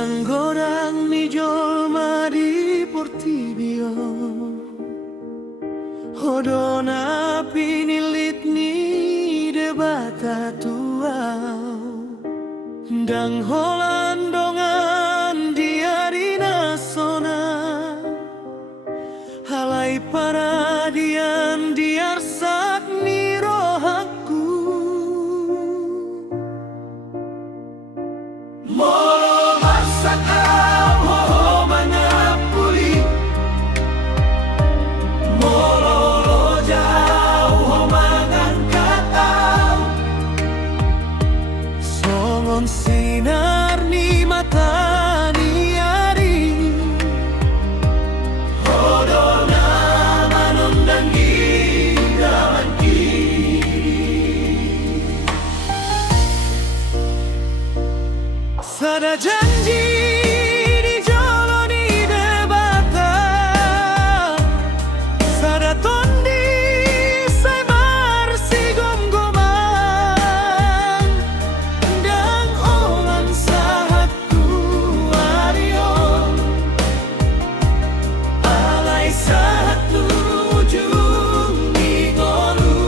Godang mi jolma di portibio Hodona pinilit ni debata tuau Dang holandongan dia di nasona Halai paradian diarsak ni rohaku Molo masak au ho mangapuli Molo lo jau ho mangangkatau Songon sinar ni mata ni ari Hodona manundangi damanki Sada janji di joloni debata Sada tondi sai marsi gom-goman Dang olan sahatku arion Alai satu ujung di ngolu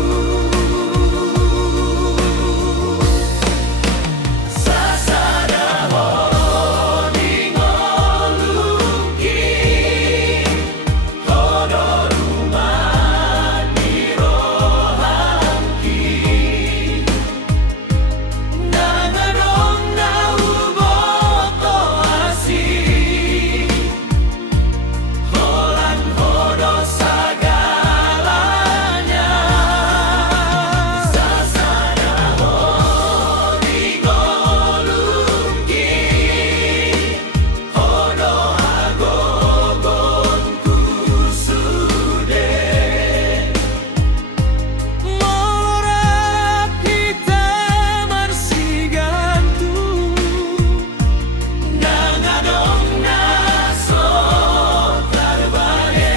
Sasada di ngolu ki Hodo rumah di rohangki Nangadong na uboto asih Holan hodo sagalanya Sasada di ngolung ki Hodo agogonku sude Morak kita marsigantung Nangadong naso tarbane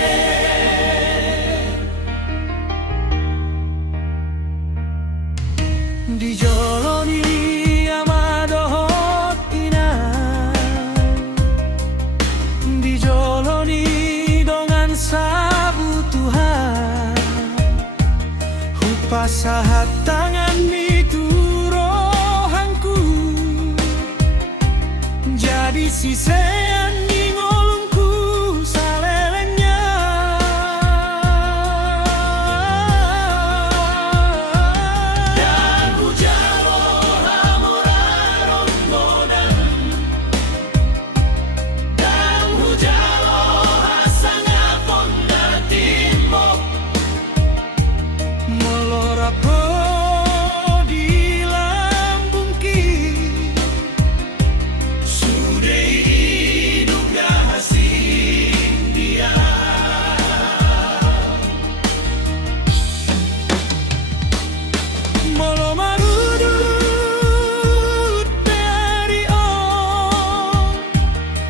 Di joloni amadohot inang Di joloni dongan sabutuhan Hupas sahat tangan itu rohangku Jadi sisean di ngolungku salelenya Dan hujaro hamurarong godang Dan hujaro hasangapon na timbok Melorapo di lambungki Sudah hidupnya hasil dia Molo marudut dari on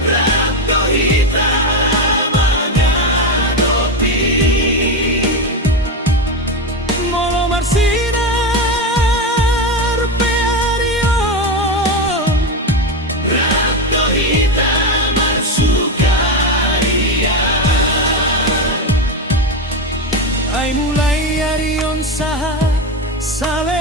Rakto hitam mengadopi Molo marsinar perion Rakto hitam marsukaria Ai mulai arion saha sale